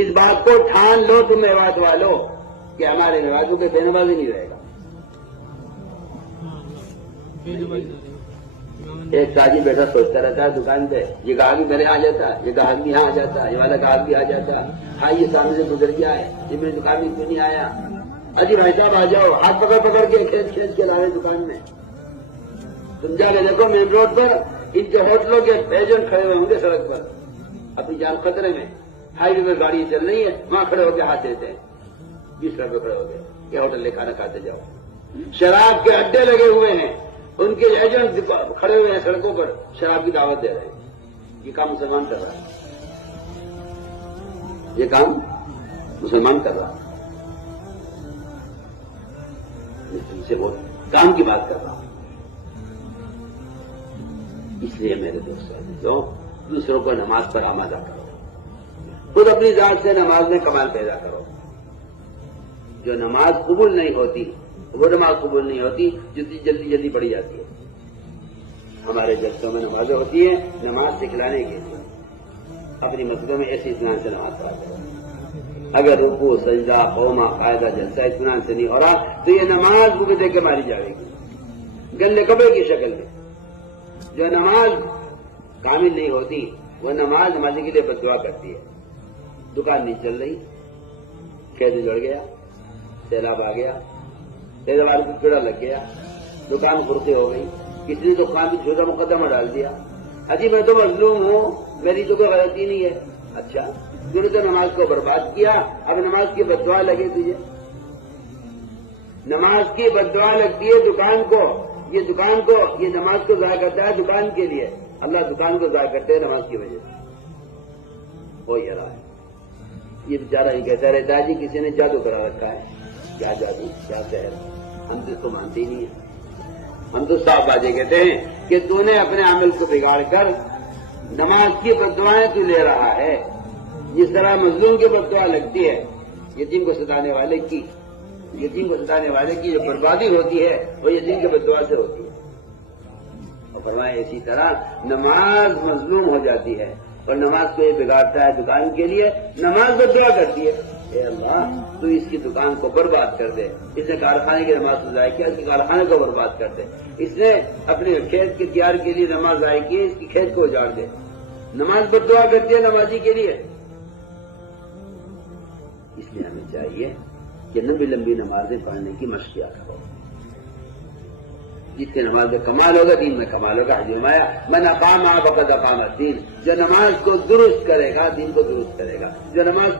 اس بات کو ٹھان لو تم میوات والو کہ ہمارے میواتوں کے بے نمازی نہیں رہے گا۔ ایک تاجر بیٹا سوچتا رہتا ہے دکان پہ، یہ گاہک میرے آ جاتا ہے، یہ گاہک بھی یہاں آ جاتا ہے، یہ والا گاہک بھی آ جاتا ہے، ہاں یہ سامنے سے گزر گیا ہے، یہ میری دکان میں کیوں نہیں آیا؟ اجی بھائی صاحب آ جاؤ، ہاتھ پکڑ پکڑ کے کھینچ کھینچ کے لا رہے دکان میں۔ تم جا کے دیکھو مین روڈ پر ان کے ہوٹلوں کے ایجنٹ کھڑے ہوئے ہوں گے سڑک پر، اپنی جان خطرے میں، ہائی وے پہ گاڑی چل رہی ہے، وہاں کھڑے ہو کے ہاتھ دیتے ہیں، 20 روپے کھڑے ہو گئے، یہ ہوٹل لے کھانا کھاتے جاؤ۔ شراب کے اڈے لگے ہوئے ہیں، ان کے ایجنٹ کھڑے ہوئے ہیں سڑکوں پر، شراب کی دعوت دے رہے ہیں۔ یہ کام مسلمان کر رہا ہے، یہ کام مسلمان کر رہا ہے۔ میں تم سے بہت کام کی بات کر رہا ہوں۔ اس لیے میرے دوستوں، دوسروں کو نماز پر آمادہ کرو، خود اپنی ذات سے نماز میں کمال پیدا کرو۔ جو نماز قبول نہیں ہوتی وہ نماز قبول نہیں ہوتی جتنی جلدی جلدی پڑھی جاتی ہے۔ ہمارے جلسوں میں نمازیں ہوتی ہیں نماز سکھلانے کے لیے، اپنی مسجدوں میں ایسی اطمینان سے نماز پڑھا کرو۔ اگر رکوع سجدہ قوما قاعدہ جلسہ اطمینان سے نہیں ہو رہا تو یہ نماز بوکے دے کے ماری جائے گی، گندے کپڑے کی شکل میں۔ جو نماز کامل نہیں ہوتی وہ نماز نمازی کے لیے بد دعا کرتی ہے۔ دکان نہیں چل رہی، کھیت جڑ گیا، سیلاب آ گیا، پیداوار کو کیڑا لگ گیا، دکان خرقے ہو گئی، کسی نے دکان بھی چھوٹا مقدمہ ڈال دیا، اجی میں تو مظلوم ہوں، میری تو کوئی غلطی نہیں ہے۔ اچھا تم نے تو نماز کو برباد کیا، اب نماز کی بد دعا لگے تجھے؟ نماز کی بد دعا لگتی ہے دکان کو، یہ نماز کو ضائع کرتا ہے دکان کے لیے، اللہ دکان کو ضائع کرتے ہیں نماز کی وجہ سے۔ ہو یہ رہا ہے، یہ بیچارہ یہ کہتا رہتا ہے جی کسی نے جادو کرا رکھا ہے۔ کیا جادو، کیا سحر؟ ہم تو اس کو مانتے ہی نہیں ہیں۔ ہم تو صاف باتیں کہتے ہیں کہ تو نے اپنے عمل کو بگاڑ کر نماز کی بد دعائیں تو لے رہا ہے، جس طرح مظلوم کی بد دعا لگتی ہے، یتیم کو ستانے والے کی جو بربادی ہوتی ہے وہ یتیم کی بد دعا سے ہوتی ہے۔ اور فرمایا اسی طرح نماز مظلوم ہو جاتی ہے اور نماز کو یہ بگاڑتا ہے دکان کے لیے، نماز بد دعا کرتی ہے، اے اللہ تو اس کی دکان کو برباد کر دے، اس نے کارخانے کی نماز کو ضائع کیا، اس کے کارخانے کو برباد کر دے، اس نے اپنے کھیت کے تیار کے لیے نماز ضائع کی، اس کی کھیت کو اجاڑ دے۔ نماز بد دعا کرتی ہے نمازی کے لیے۔ اس لیے ہمیں چاہیے کہ لمبی لمبی نمازیں پڑھنے کی مشق کیا کرو، جس سے نماز میں کمال ہوگا دین میں کمال ہوگا۔ حدیث میں آیا من اقام فقد اقام الدین، جو نماز کو درست کرے گا دین کو درست کرے گا، جو نماز